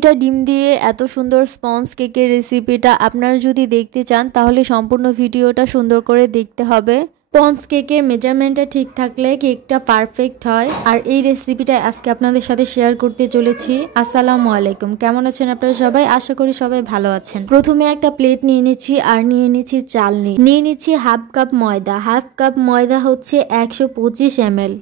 2টা ডিম দিয়ে এত সুন্দর স্পঞ্জ কেকের রেসিপিটা আপনারা যদি দেখতে চান তাহলে সম্পূর্ণ ভিডিওটা সুন্দর করে দেখতে হবে। স্পঞ্জ কেকের মেজারমেন্টটা ঠিক থাকলে কেকটা পারফেক্ট হয়। আর এই রেসিপিটা আজকে আপনাদের সাথে শেয়ার করতে চলেছি। আসসালামু আলাইকুম, কেমন আছেন আপনারা সবাই? আশা করি সবাই ভালো আছেন। প্রথমে একটা প্লেট নিয়ে নিচ্ছি আর নিয়ে নিচ্ছি চাল, নিয়ে নিচ্ছি হাফ কাপ ময়দা। হাফ কাপ ময়দা হচ্ছে 125 ml।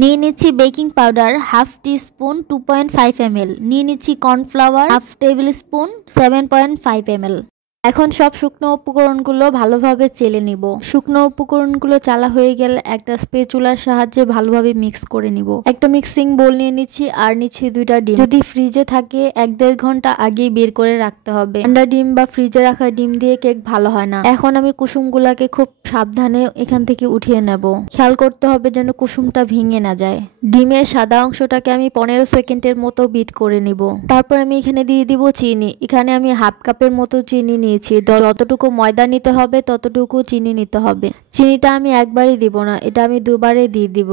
নিয়ে নিচ্ছি baking powder half teaspoon 2.5 ml। নিয়ে নিচ্ছি cornflour half table spoon 7.5 ml। এখন সব শুকনো উপকরণগুলো ভালোভাবে চেলে নিব। শুকনো উপকরণগুলো চালা হয়ে গেলে একটা স্প্যাচুলার সাহায্যে ভালোভাবে মিক্স করে নিব। একটা মিক্সিং বোল নিয়ে নিচ্ছি আর নিচ্ছি 2টা ডিম। যদি ফ্রিজে থাকে 1-1.5 ঘন্টা আগেই বের করে রাখতে হবে। ঠান্ডা ডিম বা ফ্রিজে রাখা ডিম দিয়ে কেক ভালো হয় না। এখন আমি কুসুমগুলাকে খুব সাবধানে এখান থেকে উঠিয়ে নেব। খেয়াল করতে হবে যেন কুসুমটা ভেঙে না যায়। ডিমের সাদা অংশটাকে আমি 15 সেকেন্ডের মতো বিট করে নিব। তারপর আমি এখানে দিয়ে দিব চিনি। এখানে আমি হাফ কাপের মতো চিনি নিয়েছি। যতটুকু ময়দা নিতে হবে ততটুকু চিনি নিতে হবে। চিনিটা আমি একবারই দিব না, এটা আমি দুবারে দিয়ে দিব।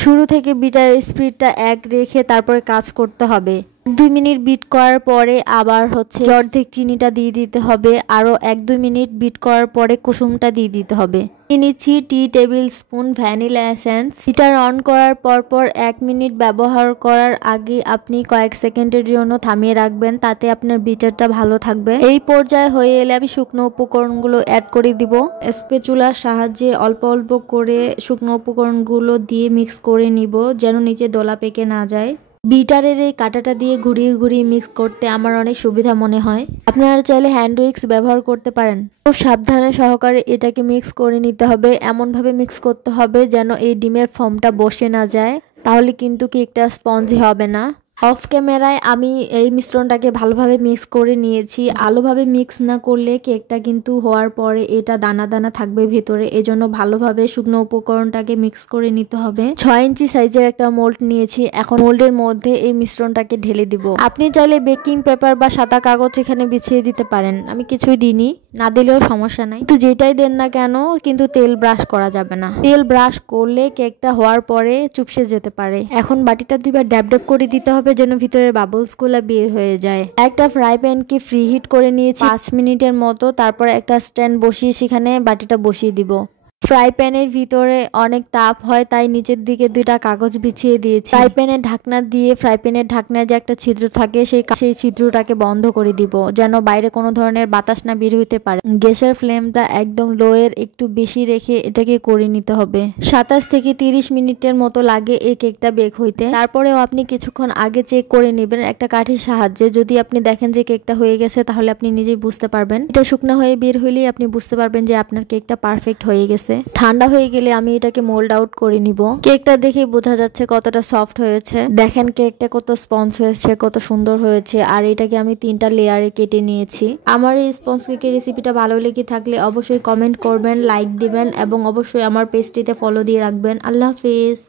শুরু থেকে বিটার স্পিডটা 1 রেখে তারপরে কাজ করতে হবে। 2 মিনিট বিট করার পরে আবার অর্ধেক চিনিটা দিয়ে দিতে হবে। আরো 1-2 মিনিট বিট করার পরে কুসুমটা দিয়ে দিতে হবে। নিচ্ছি টি tablespoon vanilla essence. Heater on করার পর 1 মিনিট ব্যবহার করার আগে আপনি কয়েক সেকেন্ডের জন্য থামিয়ে রাখবেন, তাতে আপনার বিটারটা ভালো থাকবে। এই পর্যায়ে হয়ে এলে আমি শুকনো উপকরণগুলো অ্যাড করে দিব। স্প্যাচুলার সাহায্যে অল্প অল্প করে শুকনো উপকরণগুলো দিয়ে মিক্স করে নিব যেন নিচে দলা পেকে না যায়। বিটারের এই কাঁটাটা দিয়ে ঘুরিয়ে ঘুরিয়ে মিক্স করতে আমার অনেক সুবিধা মনে হয়। আপনারা চাইলে হ্যান্ড উইক্স ব্যবহার করতে পারেন। খুব সাবধানে সহকারে এটাকে মিক্স করে নিতে হবে। এমনভাবে মিক্স করতে হবে যেন এই ডিমের ফর্মটা বসে না যায়, তাহলে কিন্তু কেকটা স্পঞ্জি হবে না। অফ ক্যামেরায় আমি এই মিশ্রণটাকে ভালোভাবে মিক্স করে নিয়েছি। ভালোভাবে মিক্স না করলে কেকটা কিন্তু হওয়ার পরে এটা দানা দানা থাকবে ভেতরে, এজন্য ভালোভাবে শুকনো উপকরণটাকে মিক্স করে নিতে হবে। 6 ইঞ্চি সাইজের একটা মোল্ড নিয়েছি। এখন মোল্ডের মধ্যে এই মিশ্রণটাকে ঢেলে দিব। আপনি চাইলে বেকিং পেপার বা সাদা কাগজ এখানে বিছিয়ে দিতে পারেন। আমি কিছুই দিইনি, না দিলেও সমস্যা নাই। কিন্তু যেটাই দেন না কেন কিন্তু তেল ব্রাশ করা যাবে না। তেল ব্রাশ করলে কেকটা হওয়ার পরে চুপসে যেতে পারে। এখন বাটিটা 2বার ড্যাব ড্যাব করে দিতে হবে যেন ভিতরের বাবলস গুলা বের হয়ে যায়। একটা ফ্রাই প্যানকে ফ্রি হিট করে নিয়েছি 5 মিনিটের মতো। তারপর একটা স্ট্যান্ড বসিয়ে সেখানে বাটিটা বসিয়ে দিব। ফ্রাই প্যানের ভিতরে অনেক তাপ হয়, তাই নিচের দিকে 2টা কাগজ বিছিয়ে দিয়েছি। ফ্রাই প্যানের ঢাকনা দিয়ে ফ্রাই প্যানের ঢাকনায় যে একটা ছিদ্র থাকে সেই ছিদ্রটাকে বন্ধ করে দিব যেন বাইরে কোনো ধরনের বাতাস না বের হইতে পারে। গ্যাসের ফ্লেমটা একদম লো এর একটু বেশি রেখে এটাকে করে নিতে হবে। 27 থেকে 30 মিনিটের মতো লাগে এই কেকটা বেক হইতে। তারপরেও আপনি কিছুক্ষণ আগে চেক করে নেবেন একটা কাঠির সাহায্যে। যদি আপনি দেখেন যে কেকটা হয়ে গেছে তাহলে আপনি নিজেই বুঝতে পারবেন। এটা শুকনো হয়ে বের হইলেই আপনি বুঝতে পারবেন যে আপনার কেকটা পারফেক্ট হয়ে গেছে। ঠান্ডা হয়ে গেলে আমি এটাকে মোল্ড আউট করে নিব। কেকটা দেখে বোঝা যাচ্ছে কতটা সফট হয়েছে। দেখেন কেকটা কত স্পঞ্জ হয়েছে, কত সুন্দর হয়েছে। আর এটাকে আমি 3টা লেয়ারে কেটে নিয়েছি। আমার এই স্পঞ্জ কেকের রেসিপিটা ভালো লেগে থাকলে অবশ্যই কমেন্ট করবেন, লাইক দিবেন এবং অবশ্যই আমার পেজটিতে ফলো দিয়ে রাখবেন। আল্লাহ হাফেজ।